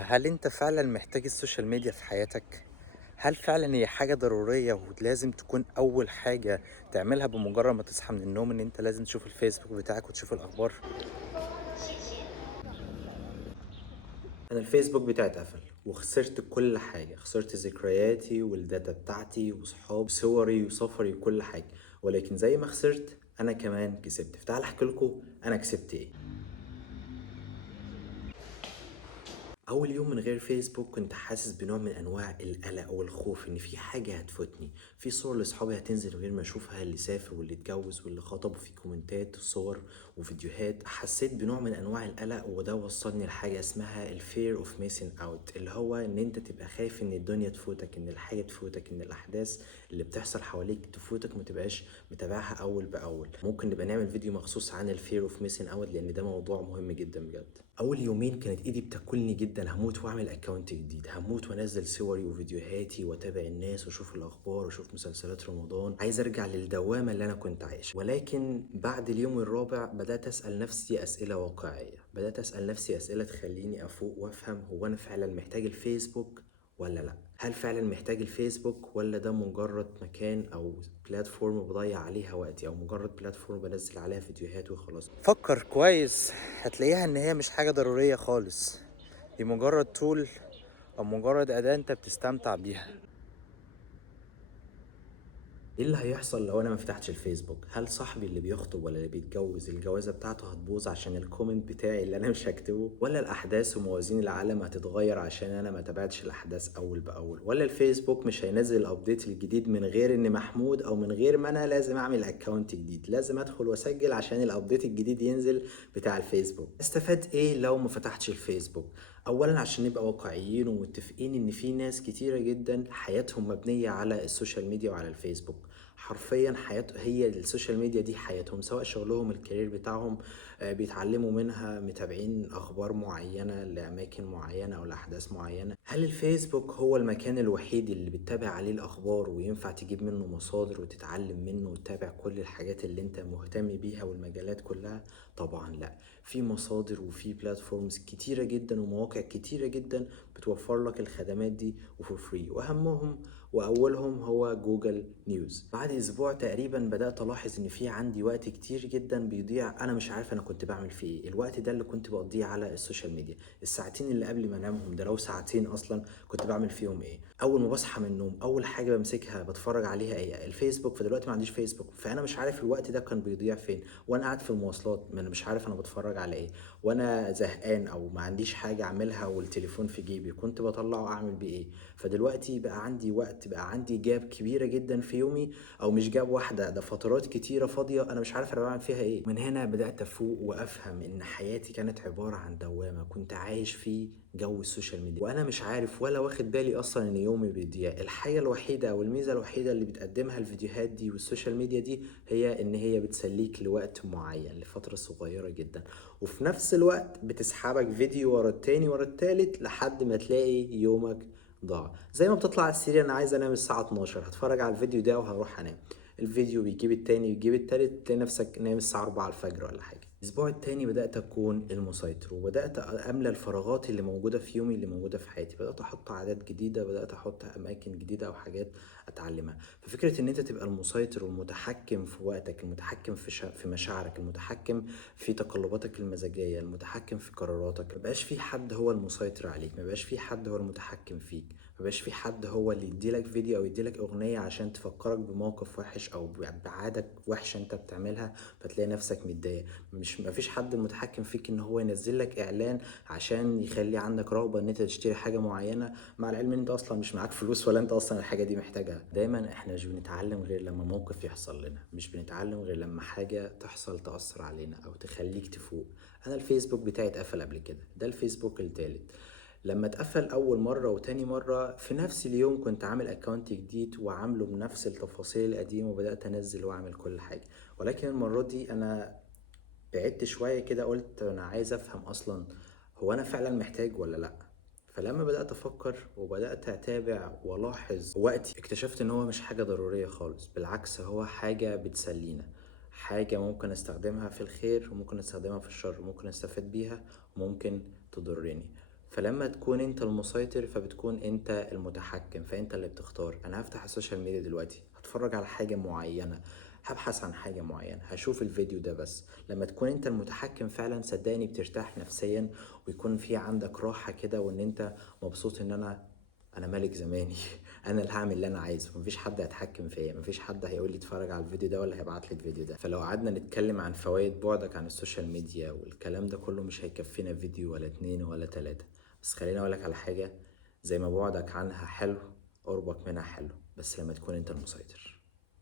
هل انت فعلا محتاج السوشيال ميديا في حياتك؟ هل فعلا هي حاجة ضرورية ولازم تكون أول حاجة تعملها بمجرد ما تصحى من النوم إن أنت لازم تشوف الفيسبوك بتاعك وتشوف الأخبار؟ أنا الفيسبوك بتاعي اتقفل وخسرت كل حاجة، خسرت ذكرياتي والداتا بتاعتي وصحابي وصوري وسفري وكل حاجة، ولكن زي ما خسرت أنا كمان كسبت. فتعال أحكي لكم أنا كسبت إيه. اول يوم من غير فيسبوك كنت حاسس بنوع من انواع القلق والخوف ان في حاجه هتفوتني، في صور لاصحابي هتنزل غير ما اشوفها، اللي سافر واللي اتجوز واللي خطب، وفي كومنتات وصور وفيديوهات. حسيت بنوع من انواع القلق، وده وصلني لحاجه اسمها الفير اوف ميسين اوت، اللي هو ان انت تبقى خايف ان الدنيا تفوتك، ان الحاجه تفوتك، ان الاحداث اللي بتحصل حواليك تفوتك، ما تبقاش متابعها اول باول. ممكن نبقى نعمل فيديو مخصوص عن الفير اوف ميسين اوت لان ده موضوع مهم جدا بجد. اول يومين كانت ايدي بتاكلني جدا، هموت واعمل اكونت جديد، هموت وانزل صوري وفيديوهاتي واتابع الناس واشوف الاخبار واشوف مسلسلات رمضان، عايز ارجع للدوامه اللي انا كنت عايشها. ولكن بعد اليوم الرابع بدات اسال نفسي اسئله واقعيه، بدات اسال نفسي اسئله تخليني افوق وافهم هو انا فعلا محتاج الفيسبوك ولا لا. هل فعلا محتاج الفيسبوك ولا ده مجرد مكان او بلاتفورم بضيع عليها وقتي، او مجرد بلاتفورم بنزل عليها فيديوهات وخلاص؟ فكر كويس، هتلاقيها ان هي مش حاجة ضرورية خالص، دي مجرد تول او مجرد اداة انت بتستمتع بيها. ايه اللي هيحصل لو انا ما فتحتش الفيسبوك؟ هل صاحبي اللي بيخطب ولا اللي بيتجوز الجوازه بتاعته هتبوظ عشان الكومنت بتاعي اللي انا مش هكتبه؟ ولا الاحداث وموازين العالم هتتغير عشان انا ما تابعتش الاحداث اول باول؟ ولا الفيسبوك مش هينزل الابديت الجديد من غير ان محمود او من غير ما انا لازم اعمل اكونت جديد، لازم ادخل واسجل عشان الابديت الجديد ينزل بتاع الفيسبوك؟ استفاد ايه لو ما فتحتش الفيسبوك؟ اولا عشان نبقى واقعيين ومتفقين ان في ناس كتيره جدا حياتهم مبنيه على السوشيال ميديا وعلى الفيسبوك، حرفيا حياته هي السوشيال ميديا دي حياتهم، سواء شغلهم الكارير بتاعهم، بيتعلموا منها، متابعين اخبار معينة لاماكن معينة او لاحداث معينة. هل الفيسبوك هو المكان الوحيد اللي بتتابع عليه الاخبار وينفع تجيب منه مصادر وتتعلم منه وتتابع كل الحاجات اللي انت مهتم بيها والمجالات كلها؟ طبعا لا. في مصادر وفي بلاتفورمز كتيرة جدا ومواقع كتيرة جدا بتوفر لك الخدمات دي وفور فري، واهمهم واولهم هو جوجل نيوز. بعد اسبوع تقريبا بدات الاحظ ان في عندي وقت كتير جدا بيضيع، انا مش عارف انا كنت بعمل فيه ايه. الوقت ده اللي كنت بقضيه على السوشيال ميديا، الساعتين اللي قبل ما انامهم ده لو ساعتين اصلا كنت بعمل فيهم ايه؟ اول ما بصحى من النوم اول حاجه بمسكها بتفرج عليها ايه؟ الفيسبوك. فدلوقتي ما عنديش فيسبوك، فانا مش عارف الوقت ده كان بيضيع فين. وانا قاعد في المواصلات ما انا مش عارف انا بتفرج على ايه. وانا زهقان او ما عنديش حاجه اعملها والتليفون في جيبي كنت بطلعه اعمل بيه ايه؟ فدلوقتي بقى عندي وقت، بقى عندي جاب كبيرة جدا في يومي، او مش جاب واحدة، ده فترات كتيرة فاضية انا مش عارف انا بعمل فيها ايه. من هنا بدأت افوق وافهم ان حياتي كانت عبارة عن دوامة كنت عايش فيه جو السوشيال ميديا، وانا مش عارف ولا واخد بالي اصلا ان يومي بيضيع. الحاجة الوحيدة او الميزة الوحيدة اللي بتقدمها الفيديوهات دي والسوشيال ميديا دي هي ان هي بتسليك لوقت معين، لفترة صغيرة جدا، وفي نفس الوقت بتسحبك فيديو ورا التاني ورا التالت لحد ما تلاقي يومك ضاع. زي ما بتطلع على السرير انا عايز انام الساعه 12، هتفرج على الفيديو ده وهروح انام، الفيديو بيجيب التاني بيجيب التالت، تلاقي نفسك نايم الساعه 4 الفجر ولا حاجه. الاسبوع التاني بدات اكون المسيطر، وبدات املى الفراغات اللي موجوده في يومي اللي موجوده في حياتي، بدات احط عادات جديده، بدات احط اماكن جديده او حاجات اتعلمها. ففكره ان انت تبقى المسيطر والمتحكم في وقتك، المتحكم في مشاعرك، المتحكم في تقلباتك المزاجيه، المتحكم في قراراتك، مبقاش في حد هو المسيطر عليك، مبقاش في حد هو المتحكم فيك، مبقاش في حد هو اللي يديلك فيديو او يديلك اغنية عشان تفكرك بموقف وحش او بعادة وحشة انت بتعملها فتلاقي نفسك متضايق. مش مفيش حد متحكم فيك ان هو ينزل لك اعلان عشان يخلي عندك رغبة ان انت تشتري حاجة معينة، مع العلم ان انت اصلا مش معاك فلوس ولا انت اصلا الحاجة دي محتاجها. دايما احنا مش بنتعلم غير لما موقف يحصل لنا، مش بنتعلم غير لما حاجة تحصل تأثر علينا او تخليك تفوق. انا الفيسبوك بتاعي اتقفل قبل كده، ده الفيسبوك التالت. لما اتقفل اول مرة وتاني مرة في نفس اليوم كنت عامل اكونت جديد وعامله بنفس التفاصيل القديمة وبدأت انزل واعمل كل حاجة. ولكن المرة دي انا بعدت شوية كده، قلت انا عايز افهم اصلا هو انا فعلا محتاج ولا لا. فلما بدأت افكر وبدأت اتابع والاحظ وقتي اكتشفت ان هو مش حاجة ضرورية خالص، بالعكس هو حاجة بتسلينا، حاجة ممكن استخدمها في الخير وممكن استخدمها في الشر، ممكن استفاد بيها وممكن تضرني. فلما تكون انت المسيطر فبتكون انت المتحكم، فانت اللي بتختار. انا هفتح السوشيال ميديا دلوقتي، هتفرج على حاجة معينة، هبحث عن حاجة معينة، هشوف الفيديو ده. بس لما تكون انت المتحكم فعلا صدقني بترتاح نفسيا، ويكون في عندك راحة كده، وان انت مبسوط ان انا ملك زماني. انا اللي هعمل اللي انا عايزه، مفيش حد هيتحكم فيا، مفيش حد هيقول لي اتفرج على الفيديو ده ولا هيبعت لي الفيديو ده. فلو قعدنا نتكلم عن فوائد بعدك عن السوشيال ميديا والكلام ده كله مش هيكفينا فيديو ولا اتنين ولا تلاتة. بس خليني اقولك على حاجة، زي ما بعدك عنها حلو، قربك منها حلو، بس لما تكون انت المسيطر.